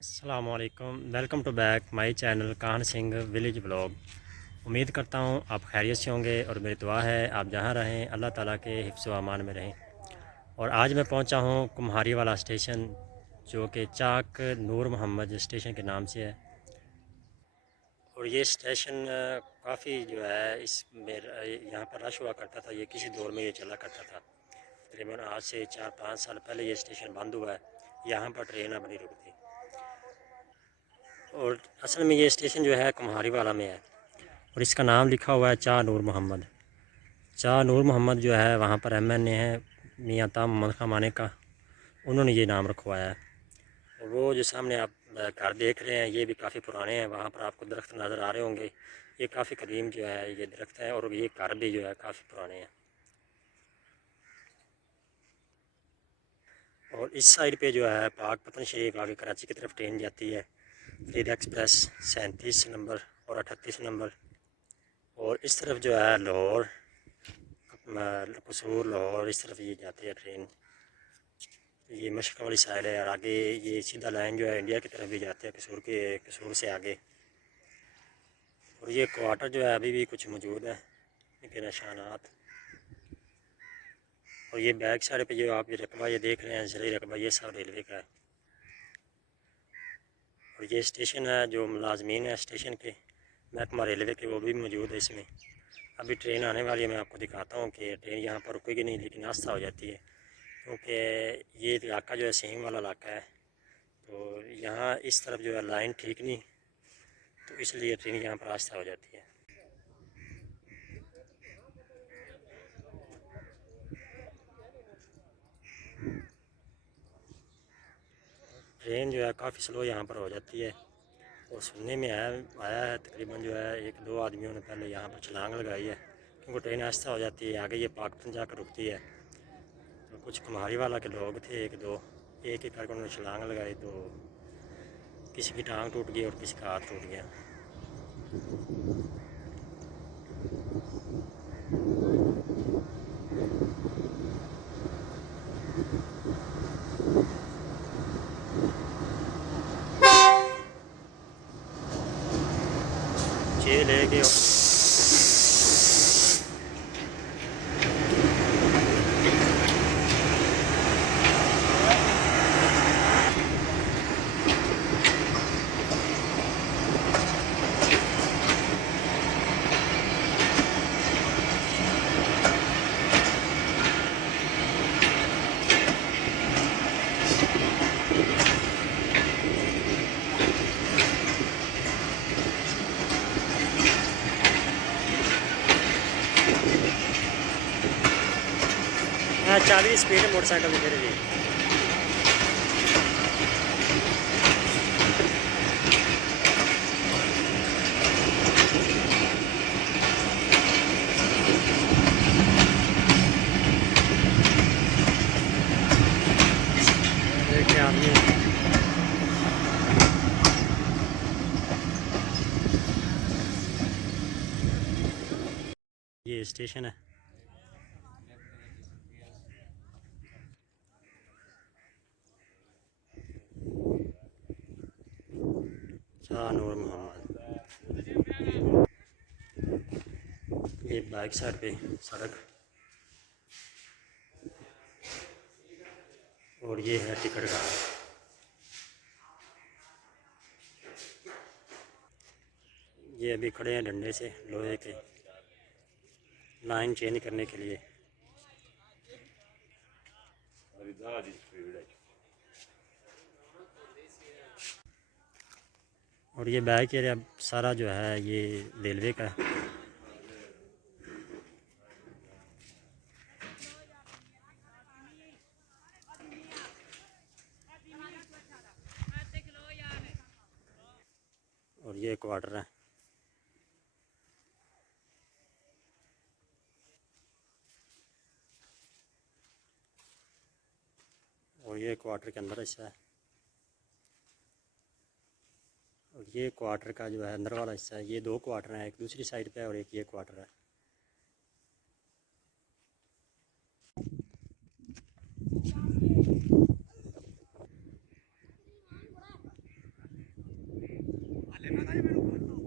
अस्सलामुअलैकुम, welcome to back my channel Kan Singh village blog. उम्मीद करता हूँ आप खैरियत से होंगे और मेरी दुआ है आप जहाँ रहें अल्लाह ताला के हिफ्ज़ व अमान में रहें। और आज मैं पहुँचा हूँ कुम्हारी वाला स्टेशन, जो कि चाक नूर मोहम्मद स्टेशन के नाम से है। और ये स्टेशन काफ़ी जो है इसमें यहाँ पर रश हुआ करता था। ये किसी दौर में ये चला करता था। तकरीबन आज से 4-5 साल पहले ये स्टेशन बंद हुआ है। यहाँ पर ट्रेन अब नहीं रुकती। और असल में ये स्टेशन जो है कुम्हारी वाला में है और इसका नाम लिखा हुआ है चाह नूर मोहम्मद। चाह नूर मोहम्मद जो है वहाँ पर MNA है मियाँ ता मोहम्मद खां माने का, उन्होंने ये नाम रखवाया है। और वो जो सामने आप घर देख रहे हैं ये भी काफ़ी पुराने हैं। वहाँ पर आपको दरख्त नज़र आ रहे होंगे। ये काफ़ी कदीम जो है ये दरख्त है और ये घर भी जो है काफ़ी पुराने हैं। और इस साइड पे जो है पाक पतन शरीफ आगे कराची की तरफ ट्रेन जाती है, फरीदा एक्सप्रेस 37 नंबर और 38 नंबर। और इस तरफ जो है लाहौर, कसूर, लाहौर, इस तरफ ये जाती है ट्रेन। ये मशरक़ वाली साइड है और आगे ये सीधा लाइन जो है इंडिया की तरफ भी जाती है, कसूर से आगे। और ये क्वार्टर जो है अभी भी कुछ मौजूद है, इनके निशानात। और ये बैक साइड पे जो आप ये रकबा ये देख रहे हैं, ज़रिए रकबा, ये सब रेलवे का है। और ये स्टेशन है, जो मुलाजमीन है स्टेशन के महकमा रेलवे के, वो भी मौजूद है इसमें। अभी ट्रेन आने वाली है, मैं आपको दिखाता हूँ कि ट्रेन यहाँ पर रुकेगी नहीं, लेकिन आस्था हो जाती है क्योंकि ये इलाका जो है सेम वाला इलाका है। तो यहाँ इस तरफ जो है लाइन ठीक नहीं, तो इसलिए ट्रेन यहाँ पर आस्था हो जाती है। ट्रेन जो है काफ़ी स्लो यहाँ पर हो जाती है। और सुनने में आया है तकरीबन जो है 1-2 आदमियों ने पहले यहाँ पर छलांग लगाई है, क्योंकि ट्रेन आस्था हो जाती है। आगे ये पाकिस्तान जाकर रुकती है। तो कुछ कुम्हारी वाला के लोग थे, एक दो, एक एक करके उन्होंने छलांग लगाई, तो किसी की टांग टूट गई और किसी का हाथ टूट गया। ये ले गए। हाँ, 40 स्पीड है मोटरसाइकिल की मेरे लिए। देखिए आदमी, ये स्टेशन है। शाह नूर मोहम्मद। ये बाइक साइड पे सड़क, और ये है टिकट का। ये अभी खड़े हैं डंडे से लोहे के, लाइन चेंज करने के लिए। और ये बैक एरिया सारा जो है ये रेलवे का है। और ये क्वार्टर है। और ये क्वार्टर के अंदर हिस्सा है। और ये क्वार्टर का जो है अंदर वाला हिस्सा है। ये 2 क्वार्टर हैं, एक दूसरी साइड पे है और एक ये क्वार्टर है। लेना था ये मेरे को।